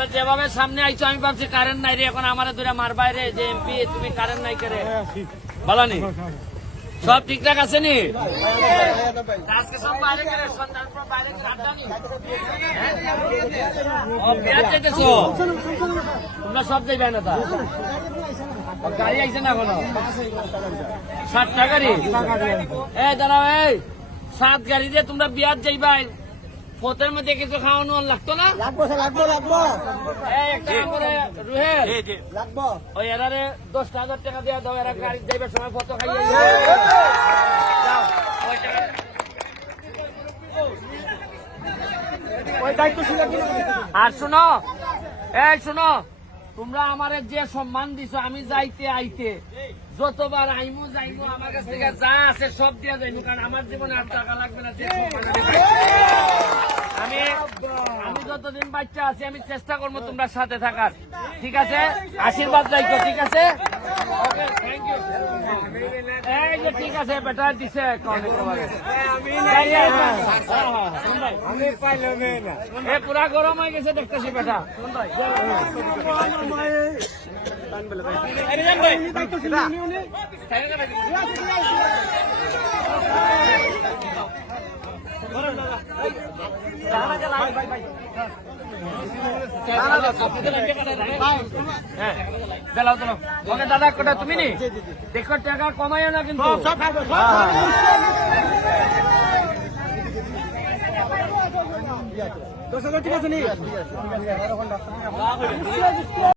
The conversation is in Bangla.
তোমরা যেভাবে সামনে আইছো আমি ভাবছি কারেন্ট নাই রে এখন আমার দূরে মার বাইরে যে এমপি তুমি কারেন্ট নাই করে নি সব ঠিকঠাক আছে নি আজকে সব বাইরে করে সন্ধ্যার পর বাইরে করে আড্ডা নি? হ্যাঁ? ও, বিরাট যাইতেছো? তোমরা সব যাইবে না তা গাড়ি আইছে না এখনও সাতটা গাড়ি এ দাঁড়াও এই সাত গাড়ি দিয়ে তোমরা বিয়ার যাইবা ফতের মধ্যে কিছু খাওয়ানো লাগতো না? লাগবো লাগবো লাগবো। রুহেল। লাগবো। ওই এরারে দশ হাজার টাকা দেওয়া দাও এরা গাড়ি যাইবার সময় ফটো খাইয়ে আর শোনো এই শোনো তোমরা আমারে যে সম্মান দিছো আমি যাইতে আইতে যতবার আইমু যাইমু আমার কাছ থেকে যা আছে সব দিয়া যাইমু কারণ আমার জীবনে আর টাকা লাগবে না যে সম্মান আমি পাইছি। আমি আমি যতদিন বাচ্চা আছি আমি চেষ্টা করব তোমরা সাথে থাকার ঠিক আছে আশীর্বাদ রাখো ঠিক আছে এই ঠিক আছে বেটা দিছে এ পুরা গরম হয়ে গেছে দেখতেছি বেটা ভাই দাদা তুমি দেখো টাকা কমাইও না কিন্তু। ঠিক আছে